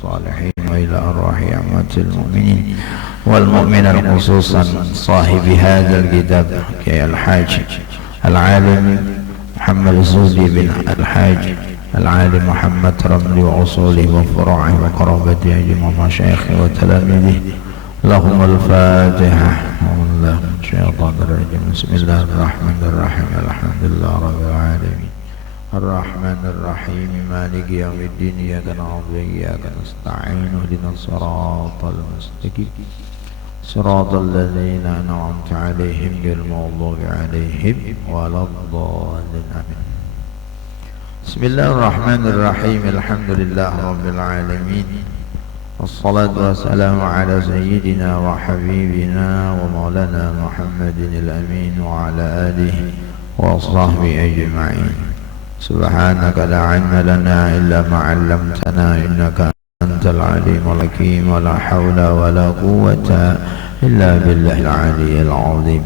الصالحين وإلى أرواح أموات المؤمنين والمؤمنين خصوصا صاحب هذا الكتاب الحاج العالم محمد الزهدي بن الحاج العالم محمد رملي وأصوله وفروعه وقرابته أجمع مشايخه وتلاميذه. لهم الفاتحة. والله من الشيطان الرجيم. بسم الله الرحمن الرحيم. الحمد لله رب العالمين الرحمن الرحيم مالك يوم الدين إياك نعبد وإياك نستعين اهدنا الصراط المستقيم صراط الذين أنعمت عليهم غير المغضوب عليهم ولا الضالين آمين. بسم الله الرحمن الرحيم. الحمد لله رب العالمين والصلاة والسلام على سيدنا وحبيبنا ومولانا محمد الأمين وعلى آله وصحبه أجمعين. سبحانك لا علم لنا إلا ما علمتنا إنك أنت العليم الحكيم ولا حول ولا قوة إلا بالله العلي العظيم.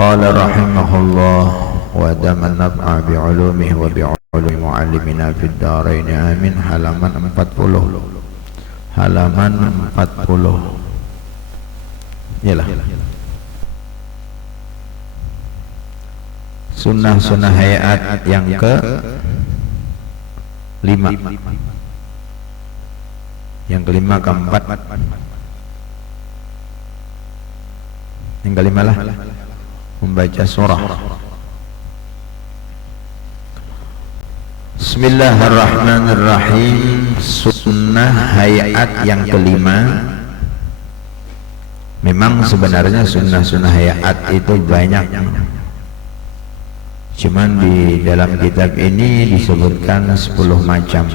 قال رحمه الله ودام النفع بعلومه وبعلوم معلمنا في الدارين آمين. halaman 40 halaman 40 yalah. Sunnah-sunnah hayat yang ke-5, yang kelima keempat, yang kelima lah membaca surah. Bismillahirrahmanirrahim. Sunnah hayat yang kelima. Memang sebenarnya sunnah-sunnah hayat itu banyak, cuman di dalam kitab ini disebutkan 10 macam.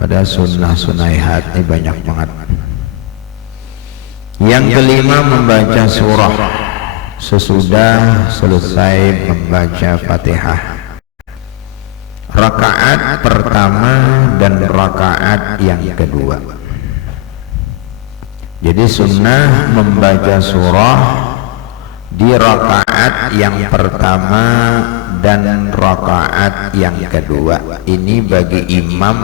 Pada sunnah-sunnah hayat ini banyak banget. Yang kelima membaca surah sesudah selesai membaca Fatihah, rakaat pertama dan rakaat yang kedua. Jadi sunnah membaca surah di rakaat yang pertama dan rakaat yang kedua. Ini bagi imam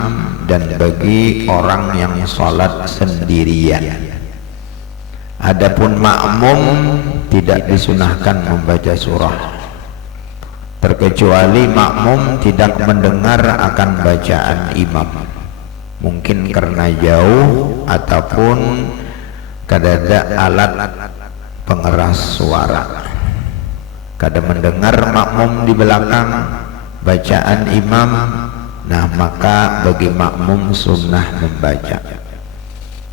dan bagi orang yang sholat sendirian. Adapun makmum tidak disunahkan membaca surah, terkecuali makmum tidak mendengar akan bacaan imam, mungkin karena jauh ataupun kadada alat pengeras suara, kadang mendengar makmum di belakang bacaan imam, nah maka bagi makmum sunnah membaca.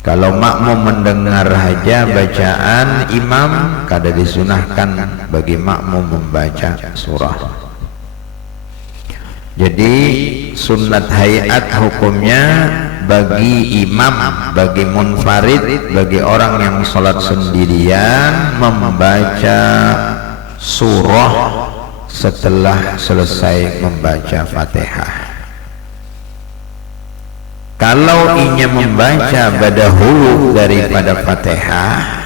Kalau makmum mendengar saja bacaan imam, kada disunahkan bagi makmum membaca surah. Jadi sunnat hayat hukumnya bagi imam, bagi munfarid, bagi orang yang sholat sendirian membaca surah setelah selesai membaca Fatihah. Kalau inya membaca badahulu daripada Fatihah,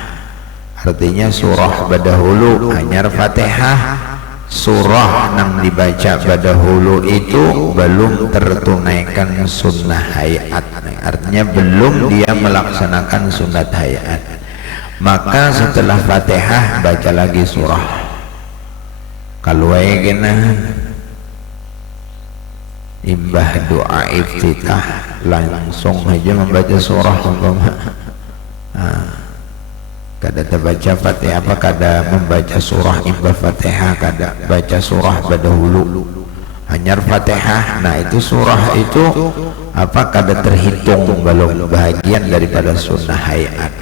artinya surah badahulu hanya Fatihah, surah yang dibaca badahulu itu belum tertunaikan sunnah hayat, artinya belum dia melaksanakan sunat hayat. Maka setelah Fatihah baca lagi surah. Kalau gena imbah doa iftitah langsung aja membaca surah umpama. Kada terbaca Fatihah apa kada membaca surah imbah Fatihah, kada baca surah badahulu hanya Fatihah. Nah itu surah itu apa kada terhitung belum bahagian daripada sunnah hayat.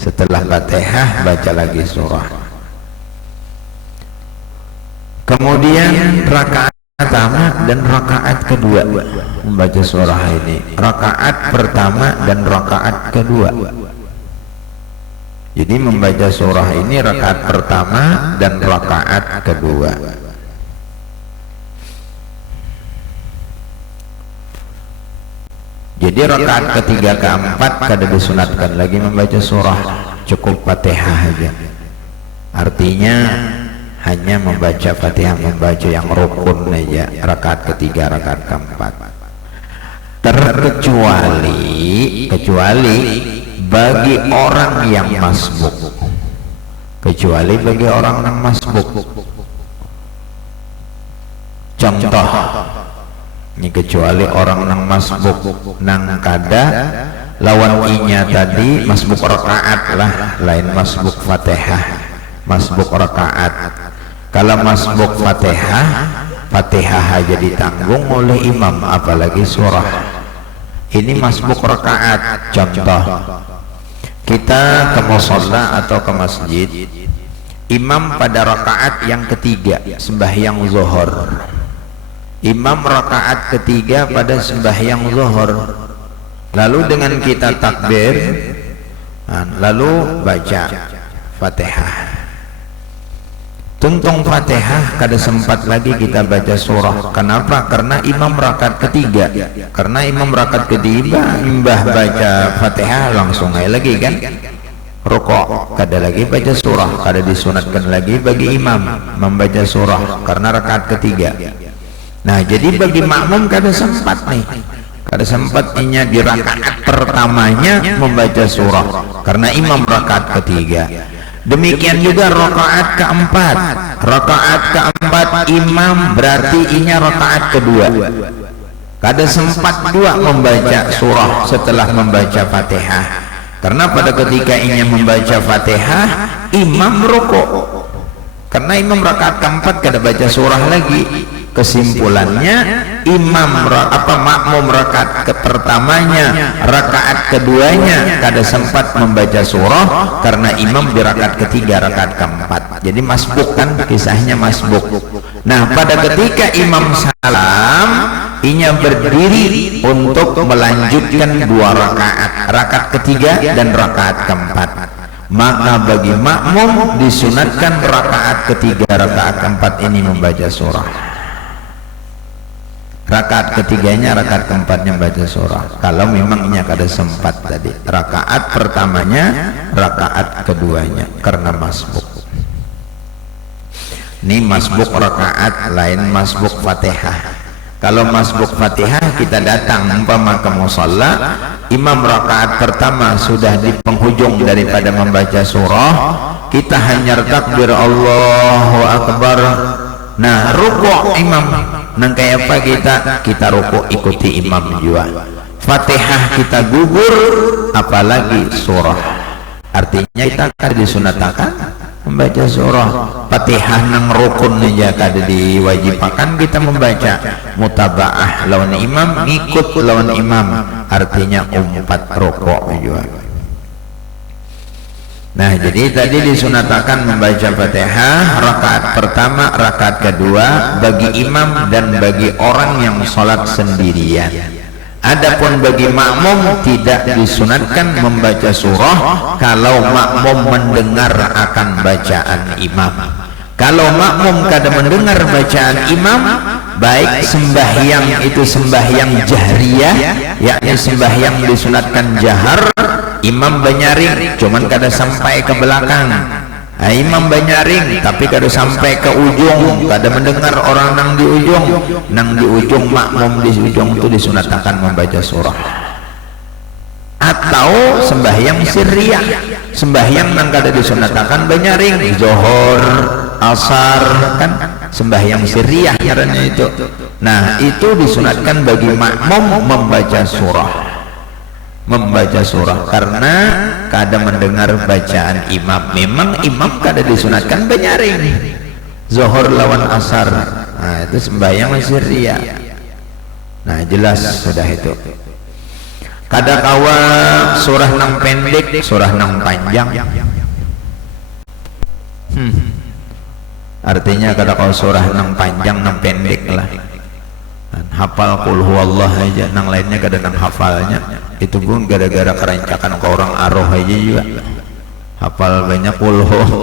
Setelah Fatihah baca lagi surah. Kemudian rakaat pertama dan rakaat kedua membaca surah ini. Rakaat pertama dan rakaat kedua. Jadi membaca surah ini rakaat pertama dan rakaat kedua. Jadi rakaat ketiga keempat kada disunatkan lagi membaca surah, cukup Fatihah aja. Artinya hanya membaca Fatihah, membaca yang rukun aja, rakaat ketiga, rakaat keempat. kecuali bagi orang yang masbuk, kecuali bagi orang yang masbuk. Contoh ini, kecuali orang yang masbuk nang kada lawan inya tadi masbuk rakaat lah, lain masbuk Fatihah, masbuk rakaat. Kalau masbuk Fatihah, Fatihah aja ditanggung oleh imam, apalagi surah. Ini masbuk rakaat. Contoh, kita ke musholla atau ke masjid, imam pada rakaat yang ketiga sembahyang zuhur, imam rakaat ketiga pada sembahyang zuhur, lalu dengan kita takbir, lalu baca Fatihah. Tuntung Fatihah kada sempat lagi kita baca surah. Kenapa? Karena imam rakaat ketiga. Karena imam rakaat ketiga imbah baca Fatihah langsung aja lagi kan rukuk, kada lagi baca surah, kada disunatkan lagi bagi imam membaca surah karena rakaat ketiga. Nah, jadi bagi makmum kada sempat nih, kada sempat inya di rakaat pertamanya membaca surah karena imam rakaat ketiga. Demikian juga rakaat keempat, imam berarti inya rakaat kedua, kada sempat dua membaca surah setelah membaca Fatihah, karena pada ketika inya membaca Fatihah imam rukuk, karena imam rakaat keempat kada baca surah lagi. Kesimpulannya makmum rakaat pertamanya, rakaat keduanya kada sempat membaca surah karena imam di rakaat ketiga, rakaat keempat. Jadi masbuk kan, kisahnya masbuk. Nah, pada ketika imam salam, inya berdiri untuk melanjutkan dua rakaat, rakaat ketiga dan rakaat keempat. Maka bagi makmum disunatkan rakaat ketiga, rakaat keempat ini membaca surah. Rakaat ketiganya, rakaat keempatnya baca surah. Kalau memang inya kada sempat tadi, rakaat pertamanya, rakaat keduanya, karena masbuk. Ini masbuk rakaat, lain masbuk Fatihah. Kalau masbuk Fatihah, kita datang umpama ke musholla, imam rakaat pertama sudah di penghujung daripada membaca surah, kita hanya takbir Allahu Akbar. Nah, rukuk imam, nang kayak apa kita rukuk ikuti imam juga. Fatihah kita gugur, apalagi surah. Artinya kita kada disunatakan membaca surah. Fatihah nang rukun aja kada diwajibkan kita membaca. Mutabaah lawan imam, ngikut lawan imam, artinya umpat rukuk juga. Nah, jadi tadi disunatakan membaca Fatihah rakaat pertama, rakaat kedua bagi imam dan bagi orang yang sholat sendirian. Adapun bagi makmum tidak disunatkan membaca surah kalau makmum mendengar akan bacaan imam. Kalau makmum kada mendengar bacaan imam, baik sembahyang itu sembahyang jahriyah, yakni sembahyang disunatkan jahar, imam banyaring cuman kada sampai ke belakang. Imam banyaring tapi kada sampai ke ujung, kada mendengar orang nang di ujung, makmum di ujung itu disunatkan membaca surah. Atau sembahyang sirriyah, sembahyang nang kada disunatkan banyaring, zuhur, asar, kan sembahyang sirriyah caranya itu. Nah, itu disunatkan bagi makmum membaca surah, karena kada mendengar bacaan imam. Memang imam kada disunatkan banyaring, zuhur lawan asar, nah itu sembahyang sirriyah. Nah, jelas sudah itu. Kada kawa surah nang pendek, surah nang panjang. Artinya kada kawa surah nang panjang nang pendek lah. Hafal qul huwallah aja, nang lainnya kada nang hafalnya. Itu pun gara-gara kerancakan ke orang aroh aja juga. Hafal banyak qul hu.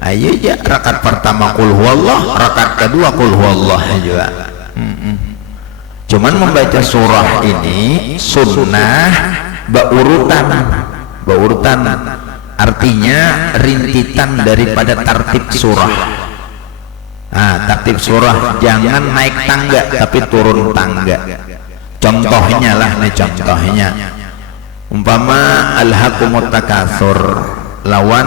Ayo aja rakaat pertama qul huwallah, rakaat kedua qul huwallah juga. Cuman membaca surah ini sunnah baurutan, artinya rintitan daripada tartib surah. Nah, tartib surah jangan naik tangga tapi turun tangga. Contohnya lah nih, contohnya umpama alhaqumut takatsur lawan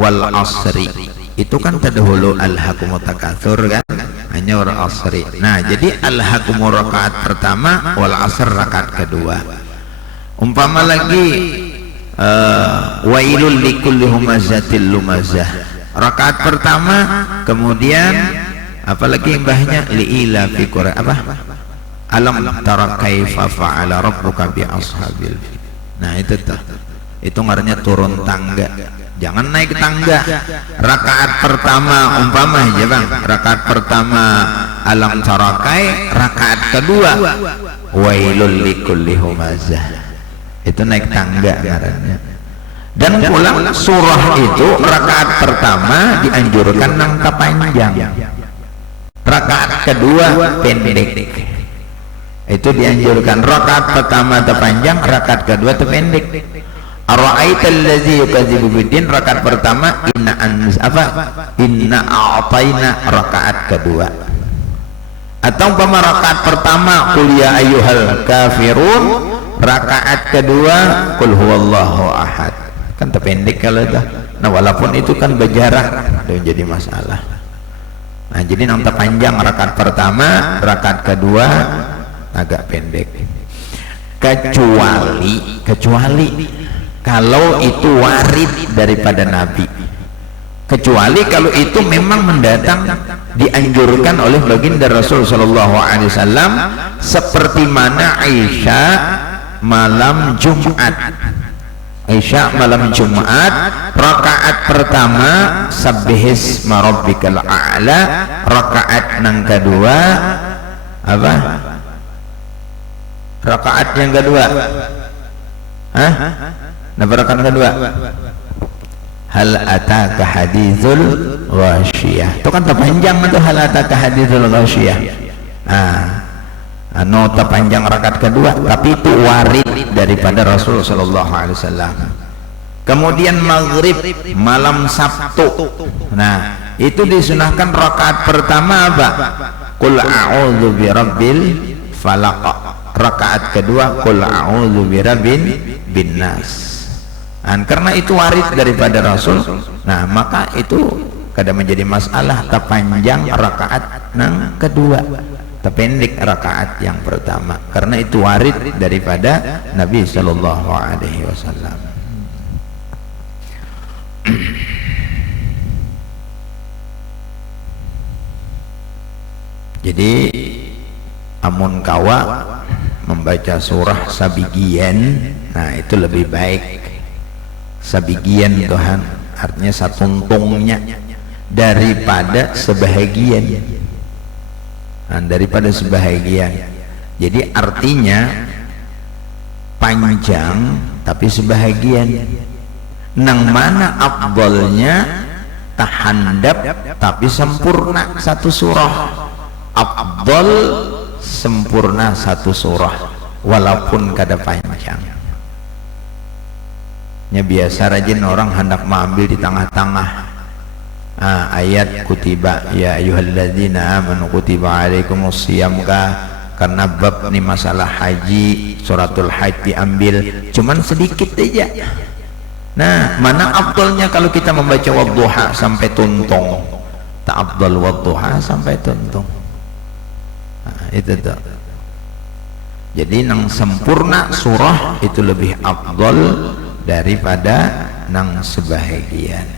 wal asri, itu kan terdahulu alhaqumut takatsur kan, hanya wal asri. Nah jadi alhaqumur rakaat pertama, wal asr rakaat kedua. Umpama lagi wailul likulli humazatil lumazah, rakaat pertama, kemudian apalagi mbahnya liila fi Qur'an apa, alam tara kaifa fa'ala rabbuka bi ashabil fil. Nah itu tuh, itu ngarannya turun tangga, jangan naik tangga. Rakaat pertama umpama aja bang, rakaat pertama alam tara kai, rakaat kedua wailul likulli humazah, itu naik tangga ngarannya. Dan pulang surah itu rakaat pertama dianjurkan nang panjang, rakaat kedua pendek, itu dianjurkan. Rakaat pertama terpanjang, rakaat kedua terpendek. Ara'aital ladzi yukadzibu biddin, rakaat pertama inna a'tayna, rakaat kedua. Atau umpama rakaat pertama qul ya ayyuhal kafirun, rakaat kedua qul huwallahu ahad, kan terpendek kalau itu. Nah walaupun itu kan berjarak, itu jadi masalah. Nah jadi yang terpanjang rakaat pertama, rakaat kedua agak pendek. Kecuali kalau itu warid daripada Nabi, kecuali kalau itu memang mendatang dianjurkan oleh baginda Rasul Shallallahu Alaihi Wasallam, seperti mana Aisyah malam Jumat. Aisyah malam Jumat rakaat pertama sabbihisma rabbikal a'la, rakaat yang kedua apa? Rakaat yang kedua, nah rakaat kedua hal ataka hadithul ghasyiyah, itu kan terpanjang itu, hal ataka hadithul ghasyiyah. Nota panjang rakaat kedua, tapi itu warid daripada Rasul Sallallahu Alaihi Wasallam. Kemudian maghrib malam Sabtu, nah itu disunahkan rakaat pertama apa? Qul a'udzu birabbil falaq, rakaat kedua qul a'udzu birabbin binnas. Karena itu warid daripada Rasul, nah maka itu kadang menjadi masalah terpanjang rakaat yang kedua, terpendek rakaat yang pertama, karena itu warid daripada Nabi Sallallahu Alaihi Wasallam. Jadi amun kawa membaca surah sabigian, nah itu lebih baik. Sabigian Tuhan artinya satuntungnya daripada sebahagian. Daripada sebahagian, jadi artinya panjang tapi sebahagian. Nang mana afdalnya tahandap tapi sempurna satu surah. Afdal sempurna satu surah walaupun kada panjang. Nya biasa rajin orang hendak mengambil di tengah-tengah. Ayat kutiba ya ayyuhalladzina amanu kutiba alaikumusiyam, karena bab ini masalah haji, suratul haji diambil cuman sedikit aja. Nah mana afdalnya kalau kita membaca wadduha sampai tuntung, tak afdal wadduha sampai tuntung. Itu tuh. Jadi nang sempurna surah itu lebih afdal daripada nang sebahagian.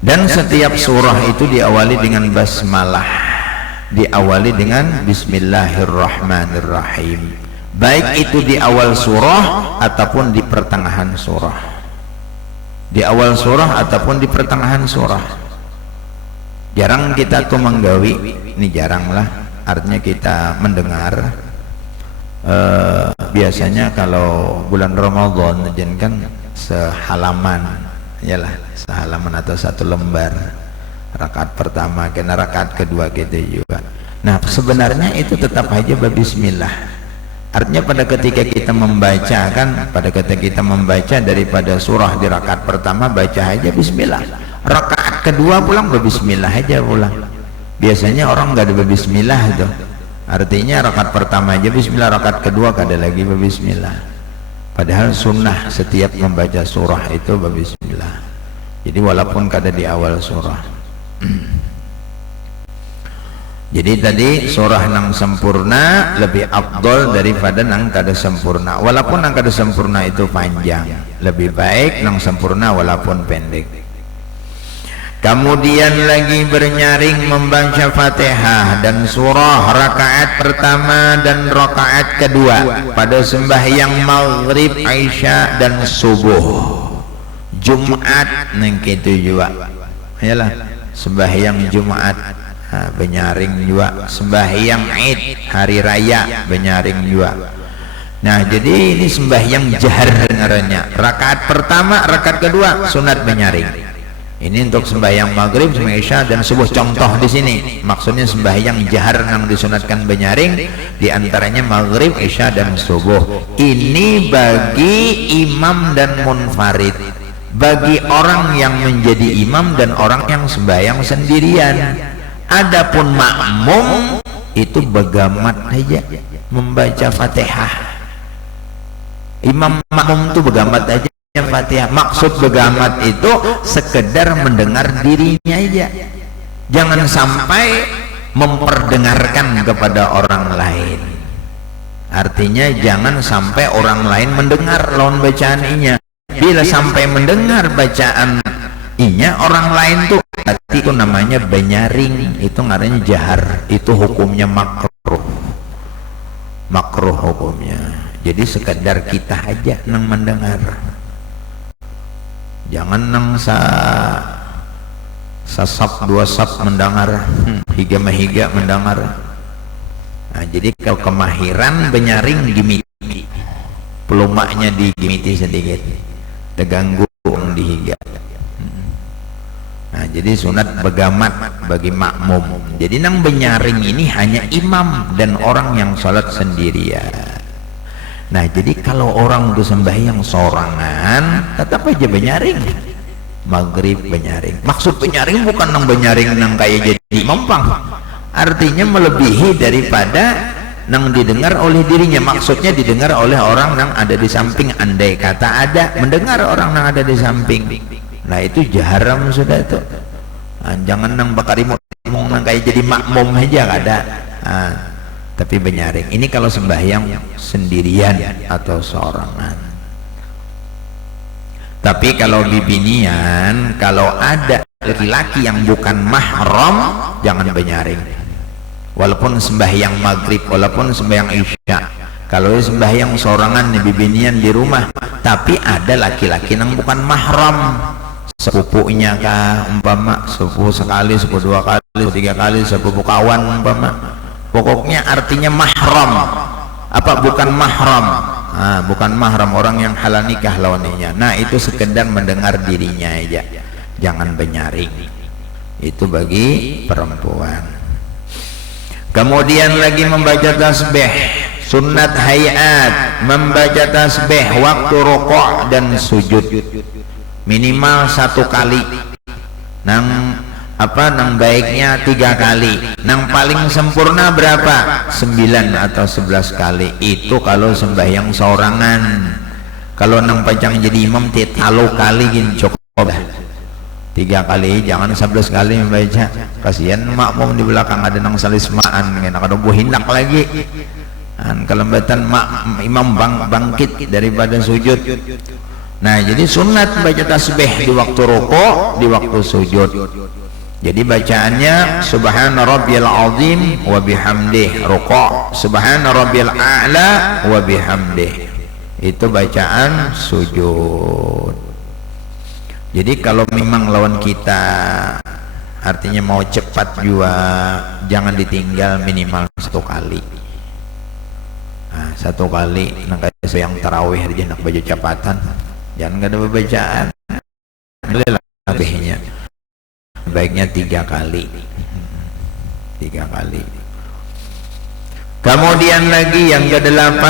Dan setiap surah itu diawali dengan basmalah, diawali dengan bismillahirrahmanirrahim, baik itu di awal surah ataupun di pertengahan surah, di awal surah ataupun di pertengahan surah. Jarang kita tuh menggawi, ini jarang lah, artinya kita mendengar. Biasanya kalau bulan Ramadan kan sehalaman, yalah sehalaman atau satu lembar, rakaat pertama kena rakaat kedua gitu juga. Nah sebenarnya itu tetap aja bismillah. Artinya pada ketika kita membaca kan, pada ketika kita membaca daripada surah di rakaat pertama baca aja bismillah, rakaat kedua pulang berbismillah aja pulang. Biasanya orang nggak ada berbismillah itu. Artinya rakaat pertama aja bismillah, rakaat kedua kada lagi bismillah. Padahal sunnah setiap membaca surah itu bismillah. Jadi walaupun kada di awal surah. Jadi tadi surah nang sempurna lebih afdol daripada nang kada sempurna. Walaupun nang kada sempurna itu panjang, lebih baik nang sempurna walaupun pendek. Kemudian lagi bernyaring membaca Fatihah dan surah rakaat pertama dan rakaat kedua pada sembahyang maghrib, isya dan subuh. Jumat nang kitu juga. Ayalah sembahyang Jumat benyaring juga, sembahyang Id hari raya benyaring juga. Nah, jadi ini sembahyang jahar ngarannya. Rakaat pertama, rakaat kedua sunat benyaring. Ini untuk sembahyang maghrib, sembahyang isya dan subuh. Contoh di sini, maksudnya sembahyang jahar yang disunatkan benyaring, diantaranya maghrib, isya dan subuh. Ini bagi imam dan munfarid, bagi orang yang menjadi imam dan orang yang sembahyang sendirian. Adapun makmum itu begamat aja membaca Fatihah. Imam makmum itu begamat aja Fatihah. Maksud begamat itu sekedar mendengar dirinya aja, jangan sampai memperdengarkan kepada orang lain. Artinya jangan sampai orang lain mendengar lawan bacaan inya. Bila sampai mendengar bacaan inya orang lain tuh, berarti itu namanya benyaring, itu ngarannya jahar, itu hukumnya makruh. Makruh hukumnya. Jadi sekedar kita aja nang mendengar. Jangan nang sasap dua sap mendengar, higa mahiga mendengar. Nah, jadi kalau kemahiran benyaring gimiti, pelumaknya digimiti sedikit, terganggu dihiga. Nah, jadi sunat begamat bagi makmum. Jadi nang benyaring ini hanya imam dan orang yang sholat sendirian. Nah, jadi kalau orang itu sembahyang sorangan tetap aja benyaring. Maghrib benyaring. Maksud benyaring bukan nang benyaring nang kayak jadi mempang. Artinya melebihi daripada nang didengar oleh dirinya. Maksudnya didengar oleh orang yang ada di samping. Andai kata ada mendengar orang yang ada di samping, nah itu jaharam sudah itu. Nah, jangan nang bakarimut nang kayak jadi makmum aja kada. Nah, tapi benyaring. Ini kalau sembahyang sendirian atau sorangan. Tapi kalau bibinian, kalau ada laki-laki yang bukan mahram, jangan benyaring. Walaupun sembahyang maghrib, walaupun sembahyang isya. Kalau sembahyang sorangan bibinian di rumah, tapi ada laki-laki yang bukan mahram, sepupunya kah umpama, sepupu sekali, sepupu dua kali, sepupu tiga kali, sepupu kawan umpama. Pokoknya artinya mahram. Apa bukan mahram? Nah, bukan mahram, orang yang halal nikah lawannya. Nah, itu sekedar mendengar dirinya aja, jangan benyaring. Itu bagi perempuan. Kemudian lagi membaca tasbih, sunat hayat, membaca tasbih waktu rukuk dan sujud minimal 1 kali. Nang baiknya 3 kali. Nang paling sempurna berapa? 9 atau 11 kali. Itu kalau sembahyang sorangan. Kalau nang pajang jadi imam talo kali gin cukup. 3 kali, jangan 11 kali membaca. Kasihan makmum di belakang ada nang salismaan, kena kada buhinak lagi. Kelembatan imam bangkit daripada sujud. Nah, jadi sunat baca tasbih di waktu rukuk, di waktu sujud. Jadi bacaannya subhana rabbiyal azim wa bihamdih rukuk, subhana rabbiyal a'la wa bihamdih. Itu bacaan sujud. Jadi kalau memang lawan kita artinya mau cepat juga, jangan ditinggal minimal 1 kali. Nah, 1 kali nang kayak yang tarawih aja nak baca cepatan. Jangan ada bacaan. Lebihnya baiknya 3 kali. 3 kali. Kemudian lagi yang ke-8,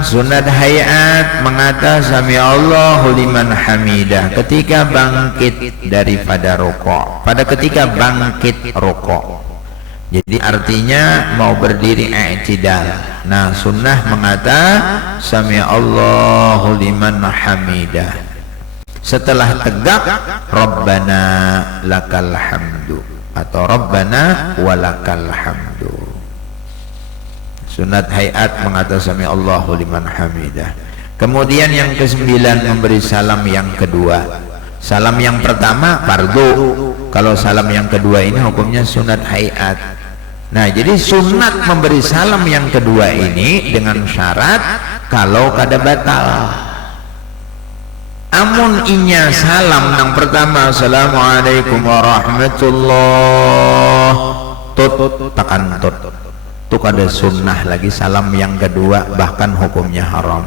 sunat hayat mengata sami Allahu liman hamidah ketika bangkit daripada rukuk. Pada ketika bangkit rukuk, Jadi artinya mau berdiri i'tidal. Nah, sunnah mengata sami Allahu liman hamidah. Setelah tegak Rabbana lakal hamdu atau Rabbana walakal hamdu. Sunat hayat mengata sami Allahu liman hamidah. Kemudian yang ke-9 memberi salam yang kedua. Salam yang pertama fardu. Kalau salam yang kedua ini hukumnya sunat hayat. Nah, jadi sunat memberi salam yang kedua ini dengan syarat kalau kada batal. Amun inya salam yang pertama assalamualaikum warahmatullah tut takan tut. Itu kada sunnah lagi salam yang kedua, bahkan hukumnya haram.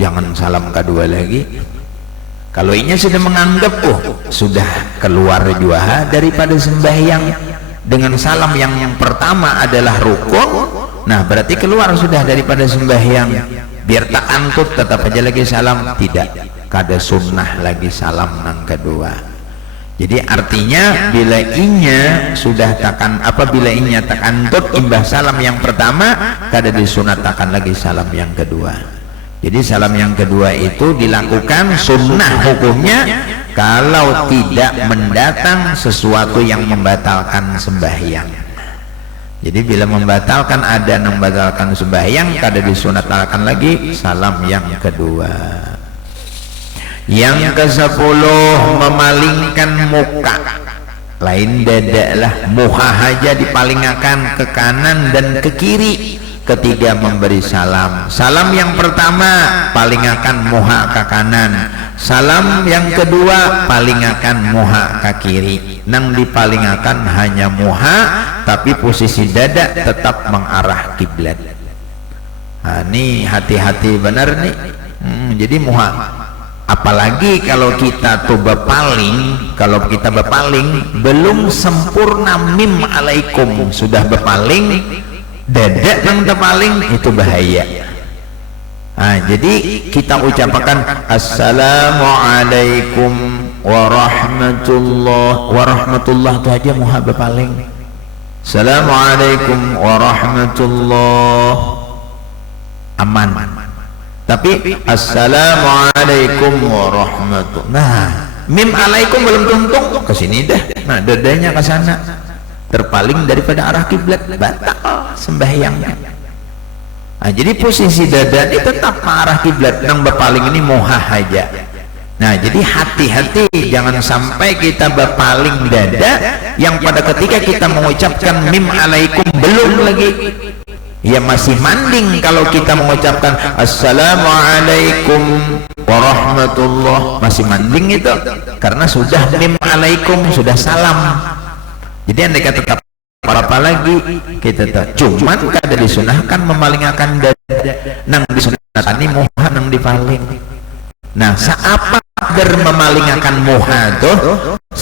Jangan salam kedua lagi. Kalau inya sudah menganggap sudah keluar juga daripada sembahyang dengan salam yang pertama adalah rukun, nah berarti keluar sudah daripada sembahyang. Biar tak antut tetap aja lagi salam, tidak, kada sunnah lagi salam yang kedua. Jadi artinya bila inya sudah apabila inya tak antut imbah salam yang pertama, kada disunatakan lagi salam yang kedua. Jadi salam yang kedua itu dilakukan sunnah hukumnya kalau tidak mendatang sesuatu yang membatalkan sembahyang. Jadi bila membatalkan ada yang membatalkan sembahyang, kada disunatkan lagi salam yang kedua. Yang ke-10 memalingkan muka. Lain dada lah, muha haja dipalingkan ke kanan dan ke kiri ketika memberi salam. Salam yang pertama palingkan muha ke kanan, salam yang kedua palingkan muha ke kiri. Nang dipalingkan hanya muha, tapi posisi dada tetap mengarah kiblat. Nah, ini hati-hati benar nih. Jadi muha, apalagi kalau kita tuh bepaling, kalau kita bepaling belum sempurna mim alaikum, sudah bepaling dada yang terpaling itu bahaya. Nah, jadi kita ucapkan assalamualaikum warahmatullah itu aja muha bepaling. Assalamualaikum warahmatullah aman. Tapi assalamualaikum warahmatullah. Nah, mim alaikum belum tuntung ke sini dah. Nah, dadanya ke sana. Terpaling daripada arah kiblat, batal sembahyangnya. Nah, jadi posisi dada ini tetap arah kiblat, nang berpaling ini moha haja. Nah, jadi hati-hati jangan sampai kita berpaling dada yang pada ketika kita mengucapkan mim alaikum belum lagi. Ya masih manding kalau kita mengucapkan assalamualaikum warahmatullah, masih manding itu karena sudah mim alaikum, sudah salam. Jadi andai kata tetap apa lagi kita tetap, cuman kada disunahkan memalingkan dada, nang disunahkan ini muha nang dipaling. Nah, saapa memalingkan muha tuh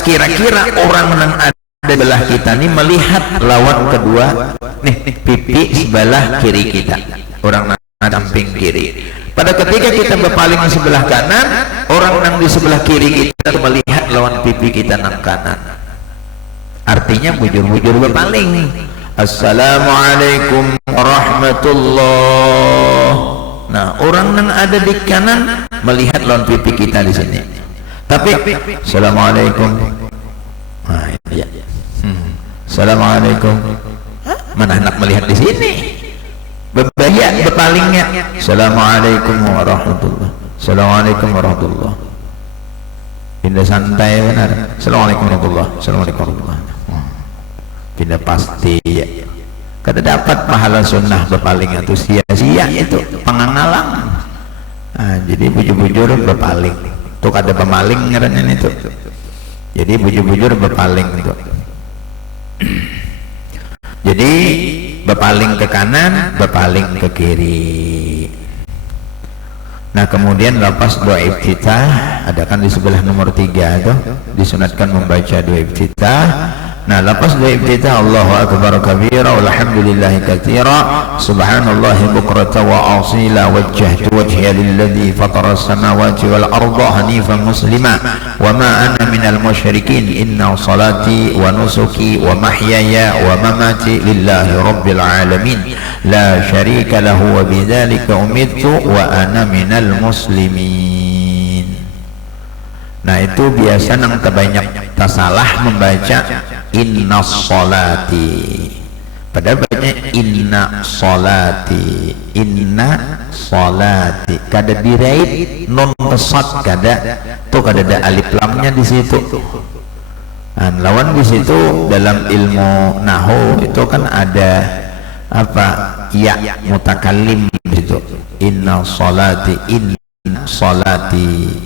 kira-kira orang nang ada belah kita nih melihat lawan kedua nih pipi sebelah kiri kita, orang nang samping kiri. Pada ketika kita berpaling sebelah kanan, orang nang di sebelah kiri kita melihat lawan pipi kita nang kanan. Artinya bujur-bujur berpaling. Assalamualaikum warahmatullah. Nah, orang yang ada di kanan melihat lawan pipi kita di sini. Tapi assalamualaikum. Nah, ya. Assalamualaikum. Mana anak melihat di sini? Berbahaya berpalingnya. Assalamualaikum warahmatullah. Assalamualaikum warahmatullah. Pindah santai benar. Assalamualaikum warahmatullah. Assalamualaikum warahmatullah. Pindah pasti ya. Kada dapat pahala sunnah berpaling itu sia-sia itu pengangalang. Nah, jadi bujur-bujur berpaling. Tuh kada pemaling ngarannya itu. Jadi bujur-bujur berpaling itu. Jadi berpaling ke kanan, berpaling ke kiri. Nah, kemudian lepas doa iftitah, ada kan di sebelah nomor 3 itu disunatkan membaca doa iftitah. Nah, lepas doa iftitah Allahu akbar kabira walhamdulillahi katsira subhanallahi bukratan wa asila wajjahtu wajhiya lilladzi fatara as-samawati wal arda hanifan muslima wa ma ana minal musyrikin inna salati wa nusuki wa mahyaya wa mamati lillahi rabbil alamin la syarika lahu wa bidzalika umirtu wa ana minal muslimin. Nah itu biasa nang terbanyak tasalah membaca inna salati, padahal bacanya inna salati, inna salati kada direit non kesat kada tuh kada ada alif lamnya di situ. Nah, lawan di situ dalam ilmu nahu itu kan ada apa ya mutakallim di situ inna salati inna salati.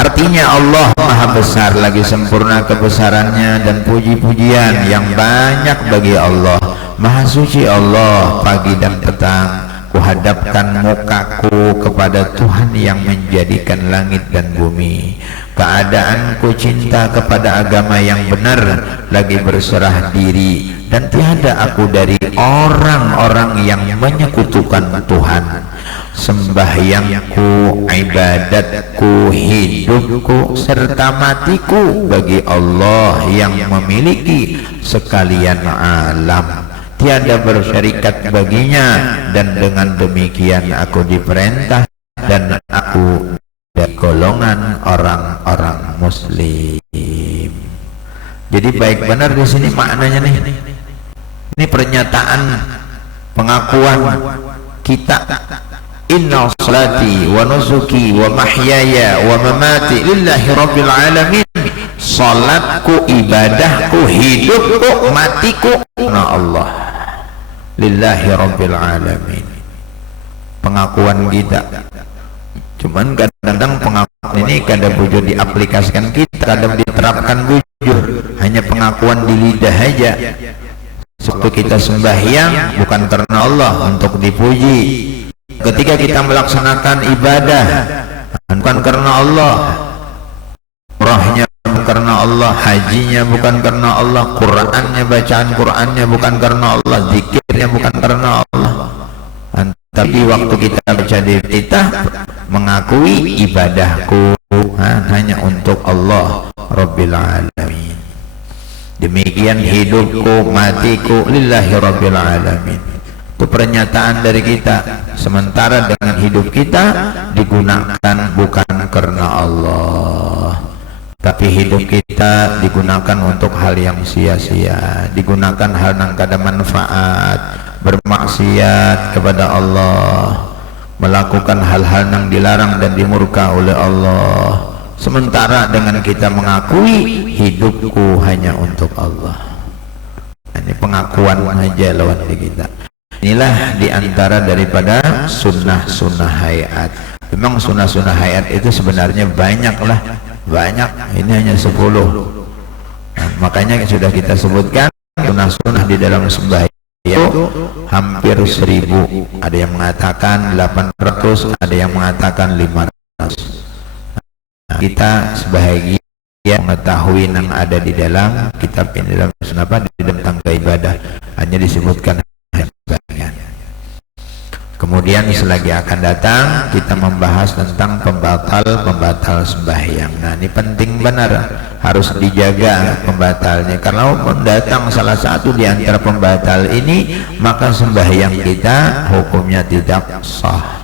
Artinya Allah maha besar, lagi sempurna kebesarannya dan puji-pujian yang banyak bagi Allah. Maha suci Allah, pagi dan petang kuhadapkan mukaku kepada Tuhan yang menjadikan langit dan bumi. Keadaanku cinta kepada agama yang benar, lagi berserah diri dan tiada aku dari orang-orang yang menyekutukan Tuhan. Sembahyangku, ibadatku, hidupku serta matiku bagi Allah yang memiliki sekalian alam, tiada bersyarikat baginya, dan dengan demikian aku diperintah dan aku dari golongan orang-orang muslim. Jadi baik benar di sini maknanya nih. Ini pernyataan pengakuan kita. Inna salati wa nusuki wa mahyaya wa mamati lillahi rabbil alamin. Salatku, ibadahku, hidupku, matiku karena Allah, lillahi rabbil alamin. Pengakuan kita. Cuman kadang-kadang pengakuan ini kadang bujur diaplikasikan kita, kadang diterapkan bujur hanya pengakuan di lidah aja. Seperti kita sembahyang bukan karena Allah untuk dipuji. Ketika kita melaksanakan ibadah bukan karena Allah, umrahnya bukan karena Allah, hajinya bukan karena Allah, Qur'annya, bacaan Qur'annya bukan karena Allah, zikirnya bukan karena Allah. Tapi waktu kita baca diri kita mengakui ibadahku hanya untuk Allah Rabbil Alamin. Demikian hidupku, matiku lillahi Rabbil Alamin. Itu pernyataan dari kita. Sementara dengan hidup kita digunakan bukan karena Allah, tapi hidup kita digunakan untuk hal yang sia-sia, digunakan hal yang kada manfaat, bermaksiat kepada Allah, melakukan hal-hal yang dilarang dan dimurka oleh Allah. Sementara dengan kita mengakui hidupku hanya untuk Allah. Ini pengakuan aja lawan kita. Inilah diantara daripada sunnah-sunnah hayat. Memang sunnah-sunnah hayat itu sebenarnya banyak lah, banyak. Ini hanya 10. Nah, makanya sudah kita sebutkan sunnah-sunnah di dalam sembahyang itu hampir 1000. Ada yang mengatakan 800, ada yang mengatakan 500. Nah, kita sebahagia mengetahui yang ada di dalam kitab ini, dalam sunnah di dalam tangga ibadah hanya disebutkan. Kemudian selagi akan datang kita membahas tentang pembatal sembahyang. Nah ini penting benar, harus dijaga pembatalnya. Kalau mendatang salah satu di antara pembatal ini, maka sembahyang kita hukumnya tidak sah.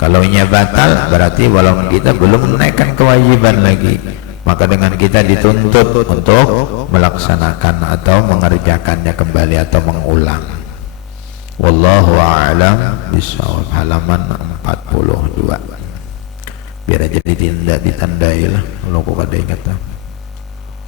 Kalau nya batal berarti walaupun kita belum menaikkan kewajiban lagi, maka dengan kita dituntut untuk melaksanakan atau mengerjakannya kembali atau mengulang. Wallahu a'lam bishawab. Halaman 42. Biar aja ditandai lah kalau kau kada ingat.